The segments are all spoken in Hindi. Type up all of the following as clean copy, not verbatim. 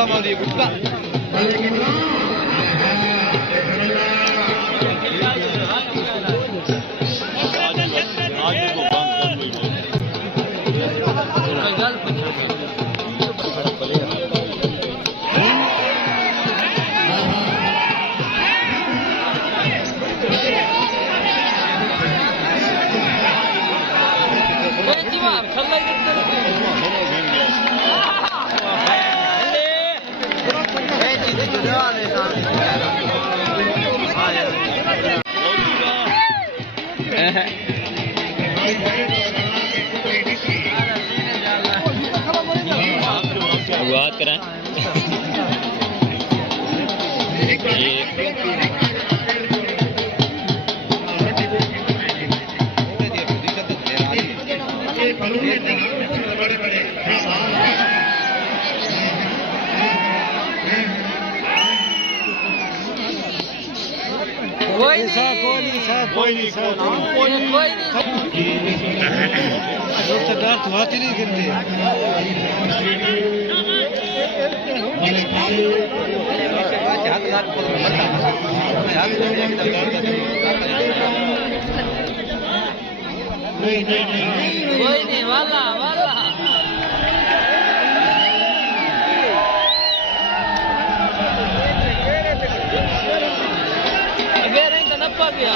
गुटका मारिए गुटका बात करें कोई नहीं तो हाथ ही नहीं गिरते कोई नहीं वाला वाला बेरे का नप्पा गया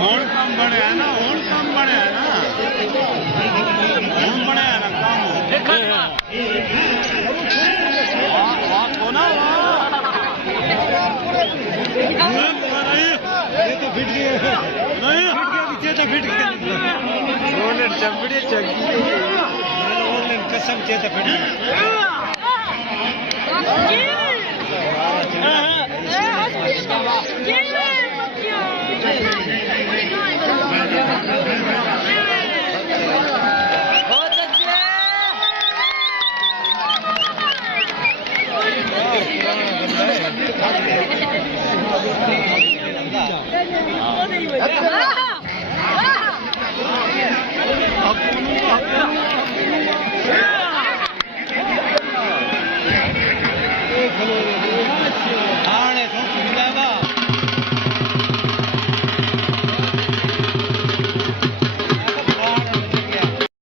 और कम बने है ना काम देखा ना ये तो फिट गया नहीं तो फिट गया रोलेट चंपड़ी चंगी ऑनलाइन कसम चेता फिट गया